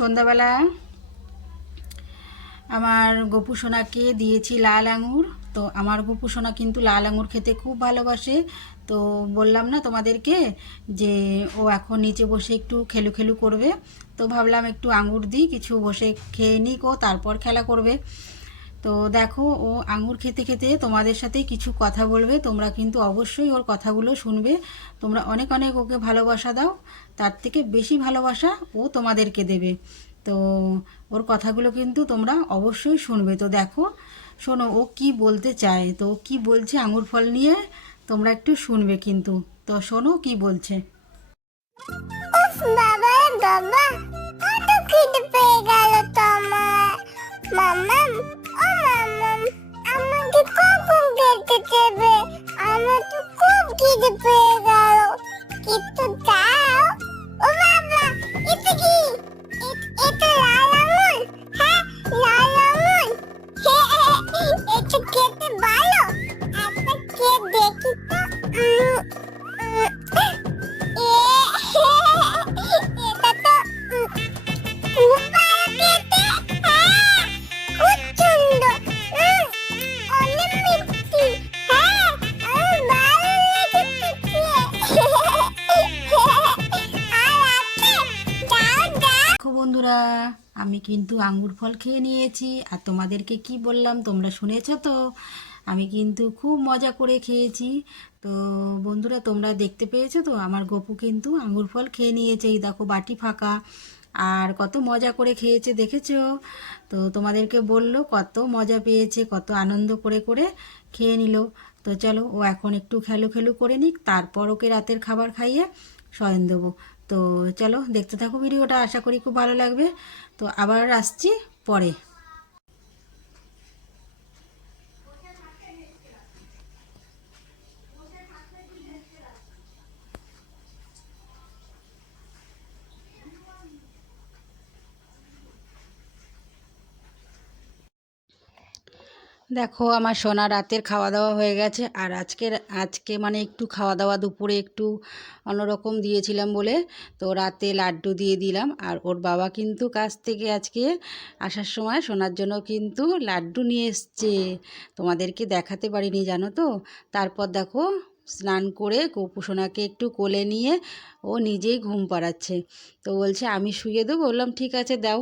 সন্ধ্যাবেলা আমার গোপু সোনাকে দিয়েছি লাল আঙুর। তো আমার গোপু সোনা কিন্তু লাল আঙুর খেতে খুব ভালোবাসে। তো বললাম না তোমাদেরকে যে ও এখন নিচে বসে একটু খেলু খেলু করবে। তো ভাবলাম একটু আঙুর দিই, কিছু বসে খেয়ে নিক ও তারপর খেলা করবে। তো দেখো, ও আঙুর খেতে খেতে তোমাদের সাথে কিছু কথা বলবে। তোমরা কিন্তু অবশ্যই ওর কথাগুলো শুনবে। তোমরা অনেক অনেক ওকে ভালোবাসা দাও। তার থেকে বেশি ভালোবাসা ও তোমাদেরকে দেবে। তো ওর কথাগুলো কিন্তু তোমরা অবশ্যই শুনবে। তো দেখো, শোনো, ও কি বলতে চায়? তো ও কি বলছে আঙুর ফল নিয়ে? তোমরা একটু শুনবে কিন্তু। তো শোনো কি বলছে। বাবা বাবা পেয়ে গেল বন্ধুরা, আমি কিন্তু আঙ্গুর ফল খেয়ে নিয়েছি। আর তোমাদেরকে কি বললাম, তোমরা শুনেছো তো? আমি কিন্তু খুব মজা করে খেয়েছি। তো বন্ধুরা, তোমরা দেখতে পেয়েছ তো? আমার গপু কিন্তু আঙ্গুর ফল খেয়ে নিয়েছে। এই দেখো, বাটি ফাঁকা। আর কত মজা করে খেয়েছে, দেখেছ? তো তোমাদেরকে বলল, কত মজা পেয়েছে, কত আনন্দ করে করে খেয়ে নিল। তো চলো, ও এখন একটু খেলু খেলু করে নিক। তারপর ওকে রাতের খাবার খাইয়ে শয়ন দেবো। তো চলো দেখতে থাকো, ভিডিওটা আশা করি খুব ভালো লাগবে। তো আবার আসছি পরে। দেখো, আমার সোনা রাতের খাওয়া দাওয়া হয়ে গেছে। আর আজকে আজকে মানে একটু খাওয়া দাওয়া দুপুরে একটু অন্যরকম দিয়েছিলাম বলে, তো রাতে লাড্ডু দিয়ে দিলাম। আর ওর বাবা কিন্তু কাছ থেকে আজকে আসার সময় সোনার জন্য কিন্তু লাড্ডু নিয়ে এসছে। তোমাদেরকে দেখাতে পারিনি, জানো তো? তারপর দেখো স্নান করে কপুসোনাকে একটু কোলে নিয়ে ও নিজেই ঘুম পাড়াচ্ছে। তো বলছে, আমি শুয়ে দেবো? বললাম, ঠিক আছে, দাও।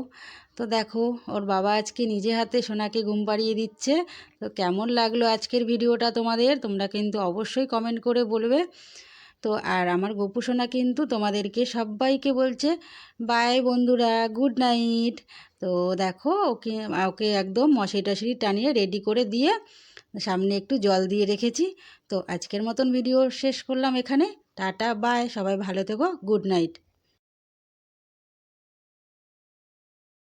তো দেখো, ওর বাবা আজকে নিজে হাতে সোনাকে ঘুম পাড়িয়ে দিচ্ছে। তো কেমন লাগল আজকের ভিডিওটা তোমাদের? তোমরা কিন্তু অবশ্যই কমেন্ট করে বলবে। তো আর আমার গপু সোনা কিন্তু তোমাদেরকে সবাইকে বলছে, বাই বন্ধুরা, গুড নাইট। তো দেখো, ওকে ওকে একদম মশারি টশারি টানিয়ে রেডি করে দিয়ে সামনে একটু জল দিয়ে রেখেছি। তো আজকের মতন ভিডিও শেষ করলাম এখানে। টাটা বাই সবাই ভালো থেকো গুড নাইট